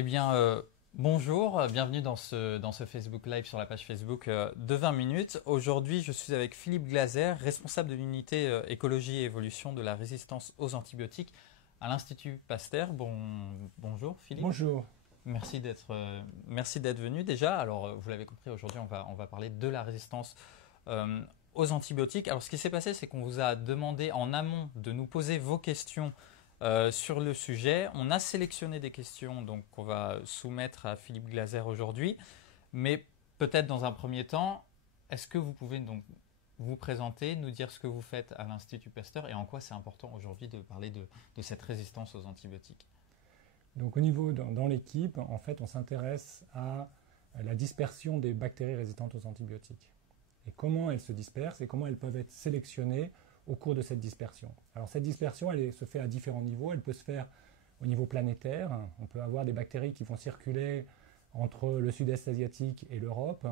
Eh bien, bonjour, bienvenue dans ce Facebook Live sur la page Facebook de 20 minutes. Aujourd'hui, je suis avec Philippe Glaser, responsable de l'unité écologie et évolution de la résistance aux antibiotiques à l'Institut Pasteur. Bonjour Philippe. Bonjour. Merci d'être venu déjà. Alors, vous l'avez compris, aujourd'hui, on va parler de la résistance aux antibiotiques. Alors, ce qui s'est passé, c'est qu'on vous a demandé en amont de nous poser vos questions sur le sujet. On a sélectionné des questions qu'on va soumettre à Philippe Glaser aujourd'hui. Mais peut-être dans un premier temps, est-ce que vous pouvez donc vous présenter, nous dire ce que vous faites à l'Institut Pasteur et en quoi c'est important aujourd'hui de parler de cette résistance aux antibiotiques? Donc au niveau dans l'équipe, en fait, on s'intéresse à la dispersion des bactéries résistantes aux antibiotiques. Et comment elles se dispersent et comment elles peuvent être sélectionnées au cours de cette dispersion. Alors cette dispersion, elle se fait à différents niveaux. Elle peut se faire au niveau planétaire. On peut avoir des bactéries qui vont circuler entre le sud-est asiatique et l'Europe.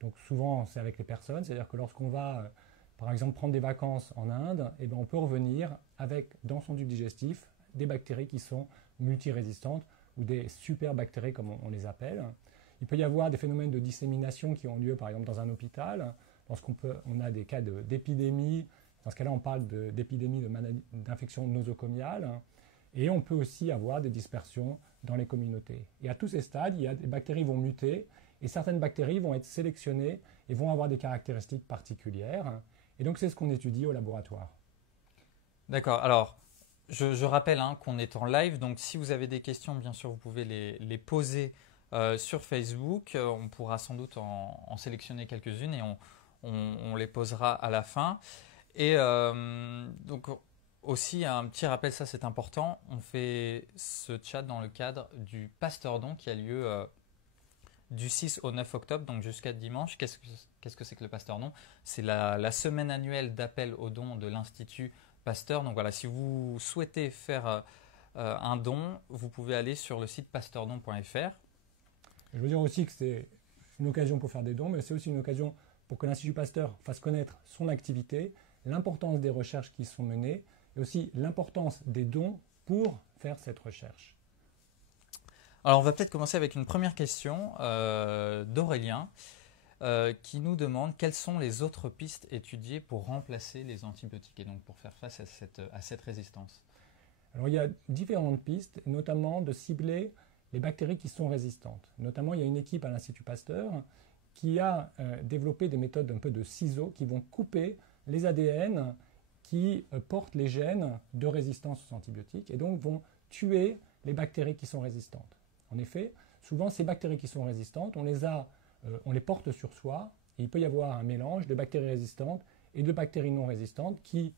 Donc souvent, c'est avec les personnes. C'est-à-dire que lorsqu'on va, par exemple, prendre des vacances en Inde, eh bien, on peut revenir avec, dans son tube digestif, des bactéries qui sont multirésistantes ou des superbactéries, comme on les appelle. Il peut y avoir des phénomènes de dissémination qui ont lieu, par exemple, dans un hôpital. On a des cas d'épidémie. Dans ce cas-là, on parle d'épidémie d'infection nosocomiale. Et on peut aussi avoir des dispersions dans les communautés. Et à tous ces stades, des bactéries vont muter et certaines bactéries vont être sélectionnées et vont avoir des caractéristiques particulières. Et donc, c'est ce qu'on étudie au laboratoire. D'accord. Alors, je rappelle qu'on est en live. Donc, si vous avez des questions, bien sûr, vous pouvez les poser sur Facebook. On pourra sans doute en sélectionner quelques-unes et on les posera à la fin. Et donc aussi un petit rappel, ça c'est important, on fait ce chat dans le cadre du Pasteurs-Don qui a lieu du 6 au 9 octobre, donc jusqu'à dimanche. Qu'est-ce que c'est que le Pasteurs-Don? C'est la semaine annuelle d'appel aux dons de l'Institut Pasteur. Donc voilà, si vous souhaitez faire un don, vous pouvez aller sur le site pasteurdon.fr. Je veux dire aussi que c'est une occasion pour faire des dons, mais c'est aussi une occasion pour que l'Institut Pasteur fasse connaître son activité, l'importance des recherches qui sont menées et aussi l'importance des dons pour faire cette recherche. Alors on va peut-être commencer avec une première question d'Aurélien qui nous demande quelles sont les autres pistes étudiées pour remplacer les antibiotiques et donc pour faire face à cette résistance. Alors il y a différentes pistes, notamment de cibler les bactéries qui sont résistantes. Notamment il y a une équipe à l'Institut Pasteur qui a développé des méthodes un peu de ciseaux qui vont couper les ADN qui portent les gènes de résistance aux antibiotiques et donc vont tuer les bactéries qui sont résistantes. En effet, souvent ces bactéries qui sont résistantes, on les porte sur soi et il peut y avoir un mélange de bactéries résistantes et de bactéries non résistantes qui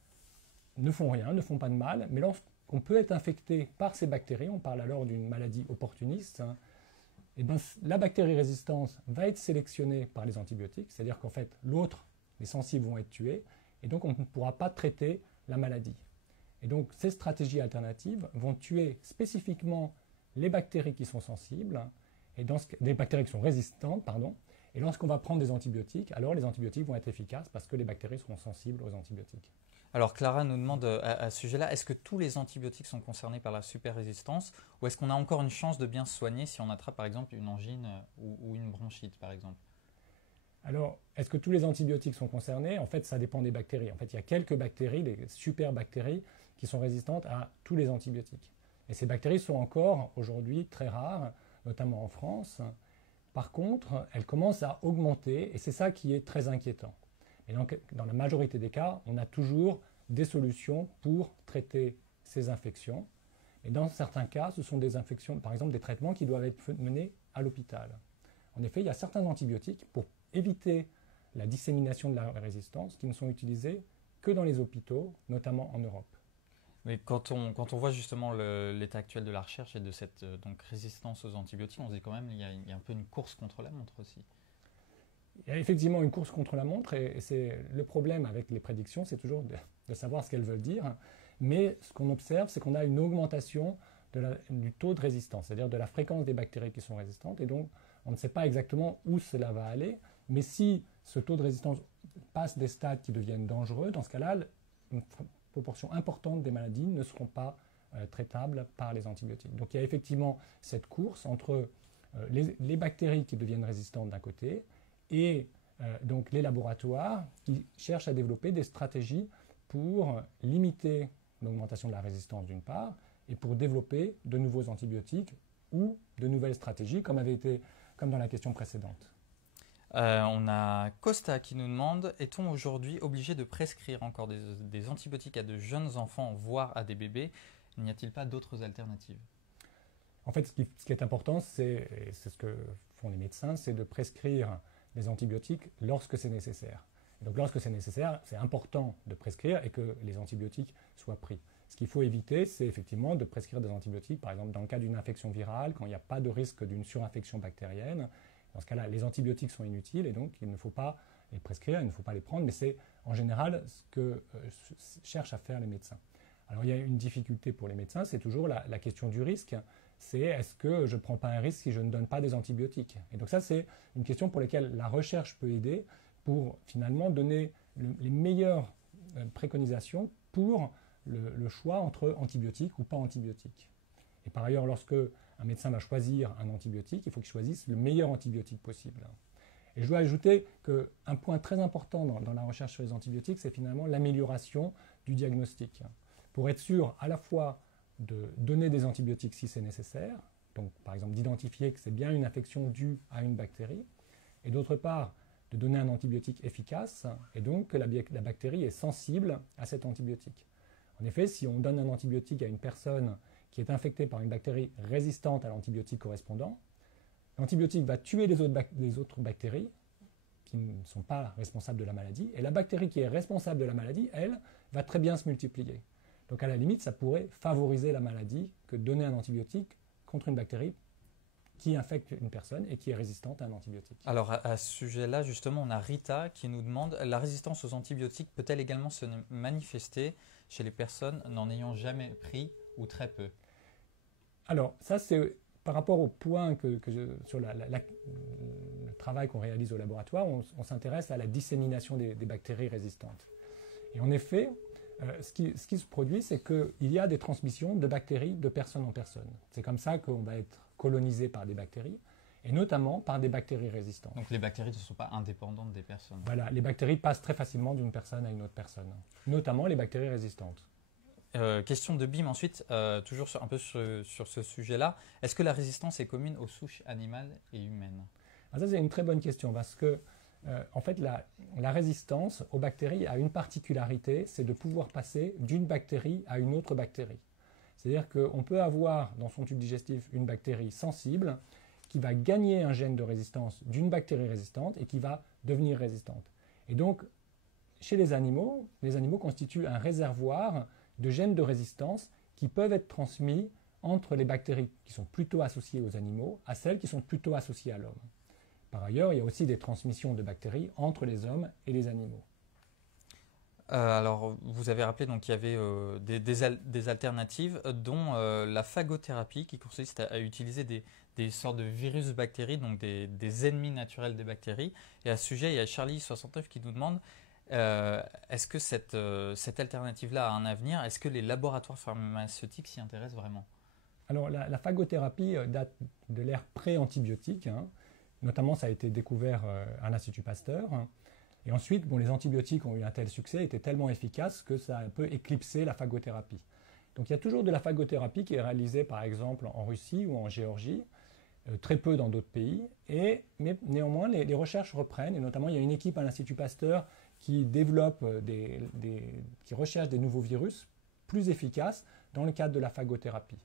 ne font rien, ne font pas de mal, mais lorsqu'on peut être infecté par ces bactéries, on parle alors d'une maladie opportuniste, et bien, la bactérie résistante va être sélectionnée par les antibiotiques, c'est-à-dire qu'en fait, les sensibles vont être tués, et donc on ne pourra pas traiter la maladie. Et donc ces stratégies alternatives vont tuer spécifiquement les bactéries qui sont sensibles, et les bactéries qui sont résistantes, pardon, et lorsqu'on va prendre des antibiotiques, alors les antibiotiques vont être efficaces parce que les bactéries seront sensibles aux antibiotiques. Alors Clara nous demande à ce sujet-là, est-ce que tous les antibiotiques sont concernés par la super-résistance ou est-ce qu'on a encore une chance de bien se soigner si on attrape par exemple une angine ou une bronchite par exemple? Alors, est-ce que tous les antibiotiques sont concernés? En fait, ça dépend des bactéries. En fait, il y a quelques bactéries, les superbactéries, qui sont résistantes à tous les antibiotiques. Et ces bactéries sont encore aujourd'hui très rares, notamment en France. Par contre, elles commencent à augmenter et c'est ça qui est très inquiétant. Et donc, dans la majorité des cas, on a toujours des solutions pour traiter ces infections. Et dans certains cas, ce sont des infections, par exemple des traitements qui doivent être menés à l'hôpital. En effet, il y a certains antibiotiques pour éviter la dissémination de la résistance qui ne sont utilisés que dans les hôpitaux, notamment en Europe. Mais quand on voit justement l'état actuel de la recherche et de cette résistance aux antibiotiques, on se dit quand même qu'il y a un peu une course contre la montre aussi. Il y a effectivement une course contre la montre et c'est le problème avec les prédictions, c'est toujours de savoir ce qu'elles veulent dire. Mais ce qu'on observe, c'est qu'on a une augmentation du taux de résistance, c'est-à-dire de la fréquence des bactéries qui sont résistantes. Et donc, on ne sait pas exactement où cela va aller. Mais si ce taux de résistance passe des stades qui deviennent dangereux, dans ce cas-là, une proportion importante des maladies ne seront pas traitables par les antibiotiques. Donc il y a effectivement cette course entre les bactéries qui deviennent résistantes d'un côté et donc les laboratoires qui cherchent à développer des stratégies pour limiter l'augmentation de la résistance d'une part et pour développer de nouveaux antibiotiques ou de nouvelles stratégies comme dans la question précédente. On a Costa qui nous demande, est-on aujourd'hui obligé de prescrire encore des antibiotiques à de jeunes enfants, voire à des bébés? N'y a-t-il pas d'autres alternatives? En fait, ce qui est important, c'est ce que font les médecins, c'est de prescrire les antibiotiques lorsque c'est nécessaire. Donc lorsque c'est nécessaire, c'est important de prescrire et que les antibiotiques soient pris. Ce qu'il faut éviter, c'est effectivement de prescrire des antibiotiques, par exemple dans le cas d'une infection virale, quand il n'y a pas de risque d'une surinfection bactérienne. Dans ce cas-là, les antibiotiques sont inutiles et donc il ne faut pas les prescrire, il ne faut pas les prendre, mais c'est en général ce que cherchent à faire les médecins. Alors il y a une difficulté pour les médecins, c'est toujours la question du risque. C'est est-ce que je ne prends pas un risque si je ne donne pas des antibiotiques? Et donc ça, c'est une question pour laquelle la recherche peut aider pour finalement donner les meilleures préconisations pour le choix entre antibiotiques ou pas antibiotiques. Et par ailleurs, lorsque un médecin va choisir un antibiotique, il faut qu'il choisisse le meilleur antibiotique possible. Et je dois ajouter qu'un point très important dans la recherche sur les antibiotiques, c'est finalement l'amélioration du diagnostic. Pour être sûr à la fois de donner des antibiotiques si c'est nécessaire, donc par exemple d'identifier que c'est bien une infection due à une bactérie, et d'autre part de donner un antibiotique efficace, et donc que la bactérie est sensible à cet antibiotique. En effet, si on donne un antibiotique à une personne qui est infectée par une bactérie résistante à l'antibiotique correspondant, l'antibiotique va tuer les autres bactéries qui ne sont pas responsables de la maladie, et la bactérie qui est responsable de la maladie, elle, va très bien se multiplier. Donc à la limite, ça pourrait favoriser la maladie que de donner un antibiotique contre une bactérie qui infecte une personne et qui est résistante à un antibiotique. Alors à ce sujet-là, justement, on a Rita qui nous demande, la résistance aux antibiotiques peut-elle également se manifester chez les personnes n'en ayant jamais pris ou très peu? Alors ça, c'est par rapport au point sur le travail qu'on réalise au laboratoire, on s'intéresse à la dissémination des bactéries résistantes. Et en effet, ce qui se produit, c'est qu'il y a des transmissions de bactéries de personne en personne. C'est comme ça qu'on va être colonisé par des bactéries, et notamment par des bactéries résistantes. Donc les bactéries ne sont pas indépendantes des personnes. Voilà, les bactéries passent très facilement d'une personne à une autre personne, notamment les bactéries résistantes. Question de Bim ensuite, toujours un peu sur ce sujet-là. Est-ce que la résistance est commune aux souches animales et humaines? Ça, c'est une très bonne question parce que en fait, la résistance aux bactéries a une particularité, c'est de pouvoir passer d'une bactérie à une autre bactérie. C'est-à-dire qu'on peut avoir dans son tube digestif une bactérie sensible qui va gagner un gène de résistance d'une bactérie résistante et qui va devenir résistante. Et donc, chez les animaux constituent un réservoir de gènes de résistance qui peuvent être transmis entre les bactéries qui sont plutôt associées aux animaux à celles qui sont plutôt associées à l'homme. Par ailleurs, il y a aussi des transmissions de bactéries entre les hommes et les animaux. Alors, vous avez rappelé qu'il y avait des alternatives, dont la phagothérapie, qui consiste à utiliser des sortes de virus-bactéries, donc des ennemis naturels des bactéries. Et à ce sujet, il y a Charlie69 qui nous demande, est-ce que cette alternative-là a un avenir? Est-ce que les laboratoires pharmaceutiques s'y intéressent vraiment? Alors, la phagothérapie date de l'ère pré-antibiotique, notamment ça a été découvert à l'Institut Pasteur. Et ensuite, les antibiotiques ont eu un tel succès, étaient tellement efficaces que ça a un peu éclipsé la phagothérapie. Donc il y a toujours de la phagothérapie qui est réalisée par exemple en Russie ou en Géorgie, très peu dans d'autres pays, mais néanmoins les recherches reprennent, et notamment il y a une équipe à l'Institut Pasteur qui développe, qui recherche des nouveaux virus plus efficaces dans le cadre de la phagothérapie.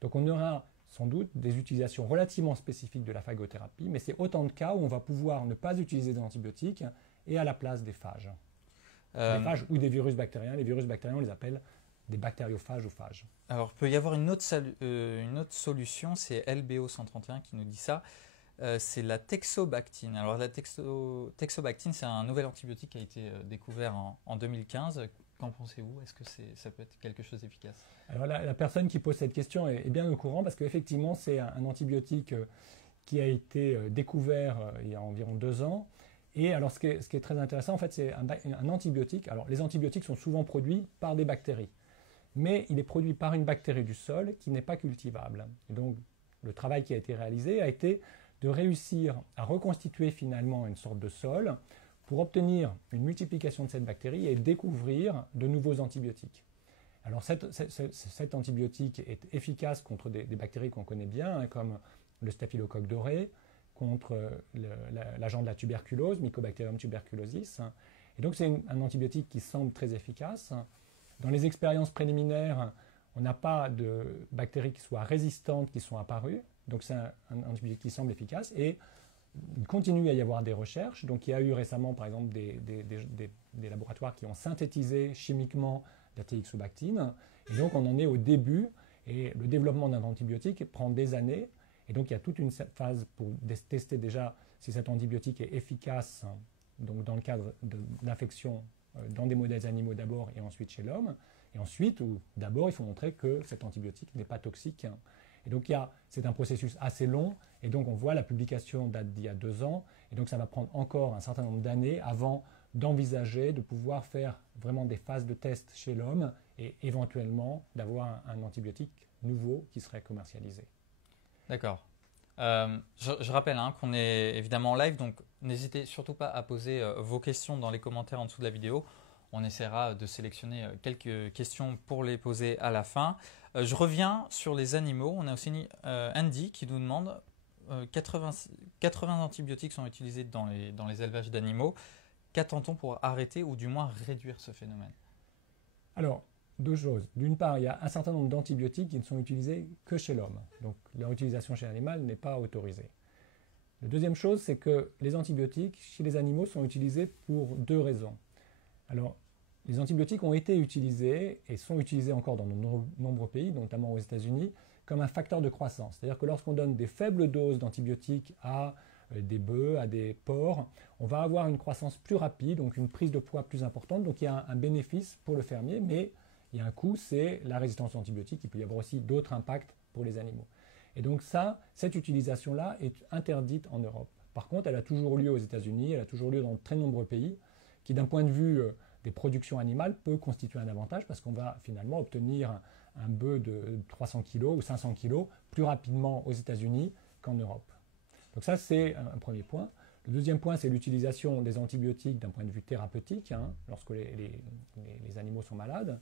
Donc on aura sans doute des utilisations relativement spécifiques de la phagothérapie, mais c'est autant de cas où on va pouvoir ne pas utiliser des antibiotiques et à la place des phages. Des phages ou des virus bactériens. Les virus bactériens, on les appelle des bactériophages ou phages. Alors, il peut y avoir une autre solution, c'est LBO131 qui nous dit ça. C'est la teixobactine. Alors, la teixobactine, c'est un nouvel antibiotique qui a été découvert en 2015. Qu'en pensez-vous? Est-ce que ça peut être quelque chose d'efficace? Alors, la personne qui pose cette question est bien au courant parce qu'effectivement, c'est un antibiotique qui a été découvert il y a environ 2 ans. Et alors, ce qui est très intéressant, en fait, c'est un antibiotique. Alors, les antibiotiques sont souvent produits par des bactéries. mais il est produit par une bactérie du sol qui n'est pas cultivable. Et donc, le travail qui a été réalisé a été de réussir à reconstituer finalement une sorte de sol pour obtenir une multiplication de cette bactérie et découvrir de nouveaux antibiotiques. Alors cet antibiotique est efficace contre des bactéries qu'on connaît bien, hein, comme le staphylocoque doré, contre l'agent de la tuberculose, Mycobacterium tuberculosis. Et donc c'est un antibiotique qui semble très efficace. Dans les expériences préliminaires, on n'a pas de bactéries qui soient résistantes qui sont apparues. Donc c'est un antibiotique qui semble efficace. Et il continue à y avoir des recherches. Donc il y a eu récemment, par exemple, des laboratoires qui ont synthétisé chimiquement la TX-Subactine. Et donc on en est au début. Et le développement d'un antibiotique prend des années. Et donc il y a toute une phase pour tester déjà si cet antibiotique est efficace, donc dans le cadre d'infections dans des modèles animaux d'abord et ensuite chez l'homme. Et ensuite, ou d'abord, il faut montrer que cet antibiotique n'est pas toxique. Et donc c'est un processus assez long. Et donc on voit la publication date d'il y a 2 ans. Et donc ça va prendre encore un certain nombre d'années avant d'envisager de pouvoir faire vraiment des phases de test chez l'homme et éventuellement d'avoir un antibiotique nouveau qui serait commercialisé. D'accord. Je rappelle hein, qu'on est évidemment en live, donc n'hésitez surtout pas à poser vos questions dans les commentaires en dessous de la vidéo. On essaiera de sélectionner quelques questions pour les poser à la fin. Je reviens sur les animaux. On a aussi Andy qui nous demande 80 antibiotiques sont utilisés dans les élevages d'animaux. Qu'attend-on pour arrêter ou du moins réduire ce phénomène? Alors, 2 choses. D'une part, il y a un certain nombre d'antibiotiques qui ne sont utilisés que chez l'homme. Donc, leur utilisation chez l'animal n'est pas autorisée. La deuxième chose, c'est que les antibiotiques chez les animaux sont utilisés pour 2 raisons. Alors, les antibiotiques ont été utilisés et sont utilisés encore dans de nombreux pays, notamment aux États-Unis, comme un facteur de croissance. C'est-à-dire que lorsqu'on donne des faibles doses d'antibiotiques à des bœufs, à des porcs, on va avoir une croissance plus rapide, donc une prise de poids plus importante. Donc il y a un bénéfice pour le fermier, mais il y a un coût, c'est la résistance aux antibiotiques. Il peut y avoir aussi d'autres impacts pour les animaux. Et donc cette utilisation-là est interdite en Europe. Par contre, elle a toujours lieu aux États-Unis, elle a toujours lieu dans de très nombreux pays, qui d'un point de vue des productions animales peut constituer un avantage parce qu'on va finalement obtenir un bœuf de 300 kg ou 500 kg plus rapidement aux États-Unis qu'en Europe. Donc ça, c'est un premier point. Le deuxième point, c'est l'utilisation des antibiotiques d'un point de vue thérapeutique, hein, lorsque les animaux sont malades.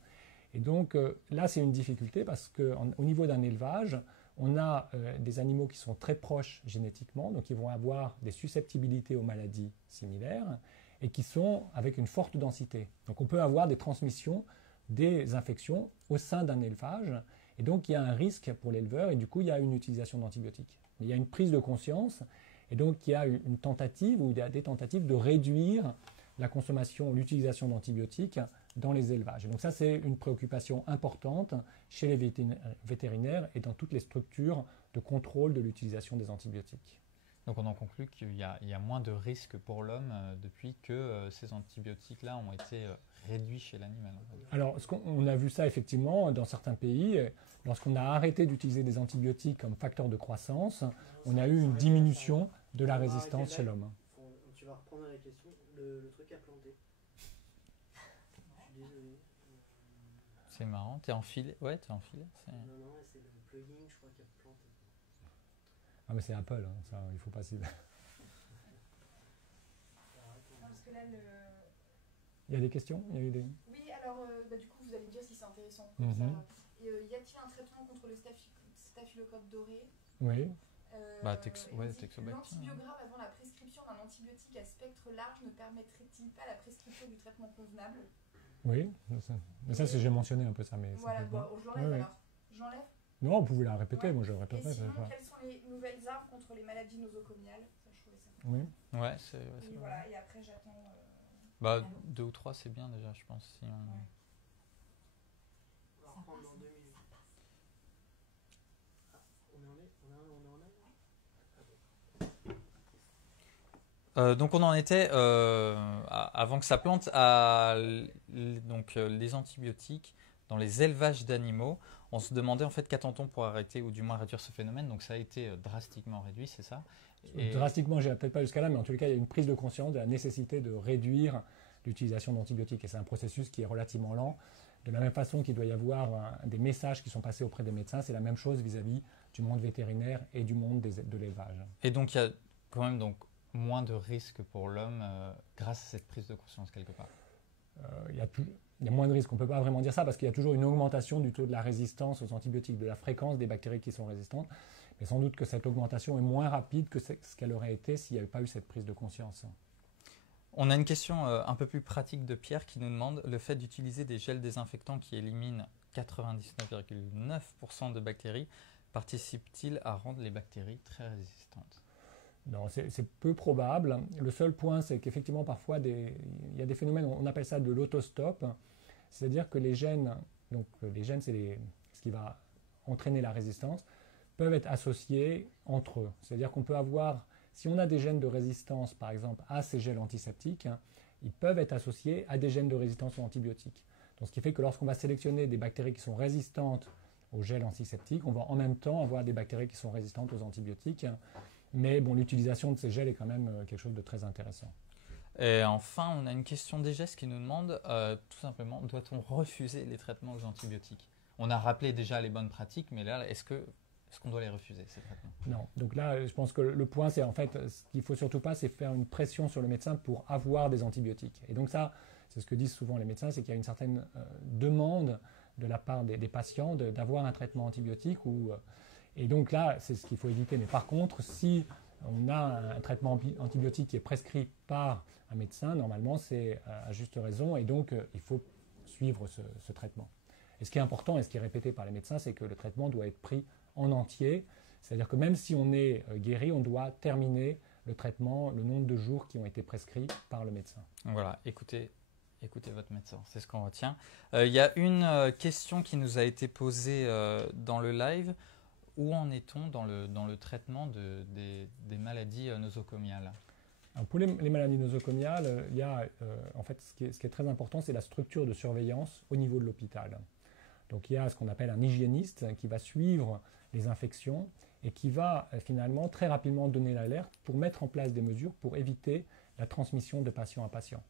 Et donc là, c'est une difficulté parce qu'au niveau d'un élevage, on a des animaux qui sont très proches génétiquement, donc ils vont avoir des susceptibilités aux maladies similaires et qui sont avec une forte densité. Donc on peut avoir des transmissions des infections au sein d'un élevage, et donc il y a un risque pour l'éleveur, et du coup il y a une utilisation d'antibiotiques. Il y a une prise de conscience, et donc il y a une tentative, ou il y a des tentatives de réduire la consommation, l'utilisation d'antibiotiques dans les élevages. Et donc ça, c'est une préoccupation importante chez les vétérinaires et dans toutes les structures de contrôle de l'utilisation des antibiotiques. Donc on en conclut qu'il y a moins de risques pour l'homme depuis que ces antibiotiques-là ont été réduits chez l'animal. Alors on a vu ça effectivement dans certains pays. Lorsqu'on a arrêté d'utiliser des antibiotiques comme facteur de croissance, on a eu une diminution de la résistance chez l'homme. Tu vas reprendre la question. Le truc à planter. Je suis désolé. C'est marrant. T'es en filet? Ouais, t'es en filet. Non, c'est le plugin, je crois qu'il y a planté. Ah mais c'est Apple, hein, ça, il faut pas s'y... Parce que là, Il y a des questions? Il y a eu des... Oui, alors du coup, vous allez me dire si c'est intéressant. Y a-t-il un traitement contre le staphylocoque doré? Oui. L'antibiogramme avant la prescription d'un antibiotique à spectre large ne permettrait-il pas la prescription du traitement convenable? Oui, mais ça j'ai mentionné un peu ça. Mais voilà, bon, je l'enlève alors. Je l'enlève? Non, vous pouvez la répéter, moi je la répéterai. Et sinon, quelles sont les nouvelles armes contre les maladies nosocomiales? Ça, je trouvais ça. Oui. Ouais, c'est voilà, et après j'attends... 2 ou 3, c'est bien déjà, je pense. Si on... On va reprendre dans 2 minutes. Ah, on est en live? Donc on en était, avant que ça plante, à les antibiotiques dans les élevages d'animaux. On se demandait en fait qu'attend-on pour arrêter ou du moins réduire ce phénomène. Donc ça a été drastiquement réduit, c'est ça? Drastiquement, je n'irai peut-être pas jusqu'à là, mais en tout cas, il y a une prise de conscience de la nécessité de réduire l'utilisation d'antibiotiques. Et c'est un processus qui est relativement lent. De la même façon qu'il doit y avoir des messages qui sont passés auprès des médecins, c'est la même chose vis-à-vis du monde vétérinaire et du monde de l'élevage. Et donc, il y a quand même donc, moins de risques pour l'homme grâce à cette prise de conscience quelque part. Il y a moins de risques. On ne peut pas vraiment dire ça parce qu'il y a toujours une augmentation du taux de la résistance aux antibiotiques, de la fréquence des bactéries qui sont résistantes. Mais sans doute que cette augmentation est moins rapide que ce qu'elle aurait été s'il n'y avait pas eu cette prise de conscience. On a une question un peu plus pratique de Pierre qui nous demande le fait d'utiliser des gels désinfectants qui éliminent 99,9% de bactéries participe-t-il à rendre les bactéries très résistantes? Non, c'est peu probable. Le seul point, c'est qu'effectivement, parfois, il y a des phénomènes, on appelle ça de l'autostop, c'est-à-dire que les gènes, donc les gènes, c'est ce qui va entraîner la résistance, peuvent être associés entre eux. C'est-à-dire qu'on peut avoir, si on a des gènes de résistance, par exemple, à ces gels antiseptiques, ils peuvent être associés à des gènes de résistance aux antibiotiques. Donc, ce qui fait que lorsqu'on va sélectionner des bactéries qui sont résistantes aux gels antiseptiques, on va en même temps avoir des bactéries qui sont résistantes aux antibiotiques. Mais bon, l'utilisation de ces gels est quand même quelque chose de très intéressant. Et enfin, on a une question des gestes qui nous demande tout simplement, doit-on refuser les traitements aux antibiotiques? On a rappelé déjà les bonnes pratiques, mais là, est-ce qu'on doit les refuser, ces traitements? Non. Donc là, je pense que le point, c'est en fait, ce qu'il ne faut surtout pas, c'est faire une pression sur le médecin pour avoir des antibiotiques. Et donc ça, c'est ce que disent souvent les médecins, c'est qu'il y a une certaine demande de la part des patients d'avoir un traitement antibiotique. Et donc là, c'est ce qu'il faut éviter. Mais par contre, si on a un traitement antibiotique qui est prescrit par un médecin, normalement, c'est à juste raison. Et donc, il faut suivre ce traitement. Et ce qui est important et ce qui est répété par les médecins, c'est que le traitement doit être pris en entier. C'est-à-dire que même si on est guéri, on doit terminer le traitement, le nombre de jours qui ont été prescrits par le médecin. Voilà, écoutez votre médecin, c'est ce qu'on retient. Il y a une question qui nous a été posée dans le live. Où en est-on dans le traitement des maladies nosocomiales? Alors pour les maladies nosocomiales, il y a, en fait, ce qui est très important, c'est la structure de surveillance au niveau de l'hôpital. Donc il y a ce qu'on appelle un hygiéniste qui va suivre les infections et qui va finalement très rapidement donner l'alerte pour mettre en place des mesures pour éviter la transmission de patient à patient.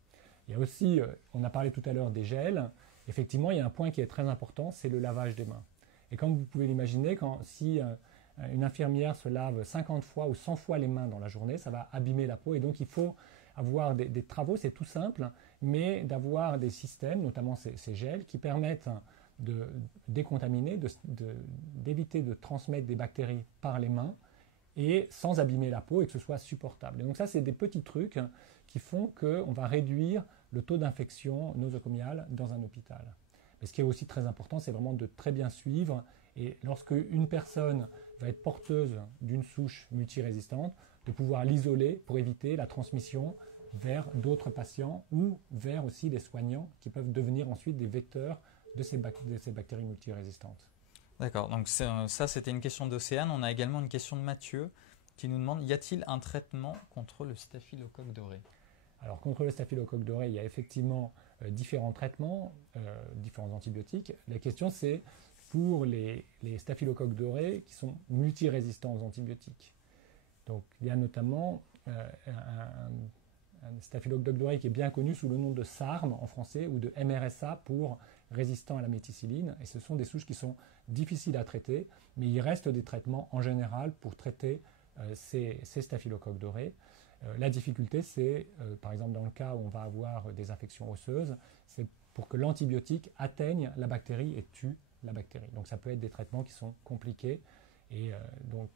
Il y a aussi, on a parlé tout à l'heure des gels, effectivement il y a un point qui est très important, c'est le lavage des mains. Et comme vous pouvez l'imaginer, si une infirmière se lave 50 fois ou 100 fois les mains dans la journée, ça va abîmer la peau. Et donc il faut avoir des travaux, c'est tout simple, mais d'avoir des systèmes, notamment ces gels, qui permettent de décontaminer, d'éviter de transmettre des bactéries par les mains et sans abîmer la peau et que ce soit supportable. Et donc ça, c'est des petits trucs qui font qu'on va réduire le taux d'infection nosocomiale dans un hôpital. Mais ce qui est aussi très important, c'est vraiment de très bien suivre. Et lorsque une personne va être porteuse d'une souche multirésistante, de pouvoir l'isoler pour éviter la transmission vers d'autres patients ou vers aussi des soignants qui peuvent devenir ensuite des vecteurs de ces bactéries multirésistantes. D'accord, donc ça c'était une question d'Océane. On a également une question de Mathieu qui nous demande, y a-t-il un traitement contre le staphylocoque doré? Alors contre le staphylocoque doré, il y a effectivement différents traitements, différents antibiotiques. La question c'est pour les staphylocoques dorés qui sont multirésistants aux antibiotiques. Donc il y a notamment un staphylocoque doré qui est bien connu sous le nom de SARM en français ou de MRSA pour résistant à la méticilline. Et ce sont des souches qui sont difficiles à traiter, mais il reste des traitements en général pour traiter ces staphylocoques dorés. La difficulté, c'est, par exemple, dans le cas où on va avoir des infections osseuses, c'est pour que l'antibiotique atteigne la bactérie et tue la bactérie. Donc ça peut être des traitements qui sont compliqués. Et donc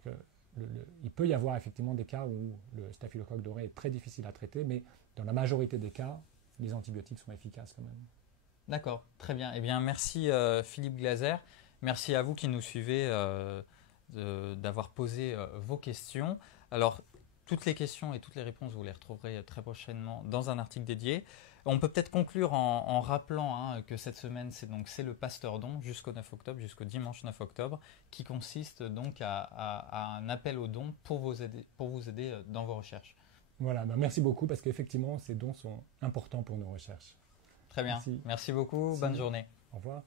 il peut y avoir effectivement des cas où le staphylocoque doré est très difficile à traiter, mais dans la majorité des cas, les antibiotiques sont efficaces quand même. D'accord, très bien. Eh bien, merci Philippe Glaser. Merci à vous qui nous suivez d'avoir posé vos questions. Alors, toutes les questions et toutes les réponses, vous les retrouverez très prochainement dans un article dédié. On peut peut-être conclure en rappelant que cette semaine, c'est le Pasteur Don jusqu'au 9 octobre, jusqu'au dimanche 9 octobre, qui consiste donc à un appel aux dons pour vous aider dans vos recherches. Voilà, merci beaucoup parce qu'effectivement, ces dons sont importants pour nos recherches. Très bien, merci beaucoup, bonne journée. Au revoir.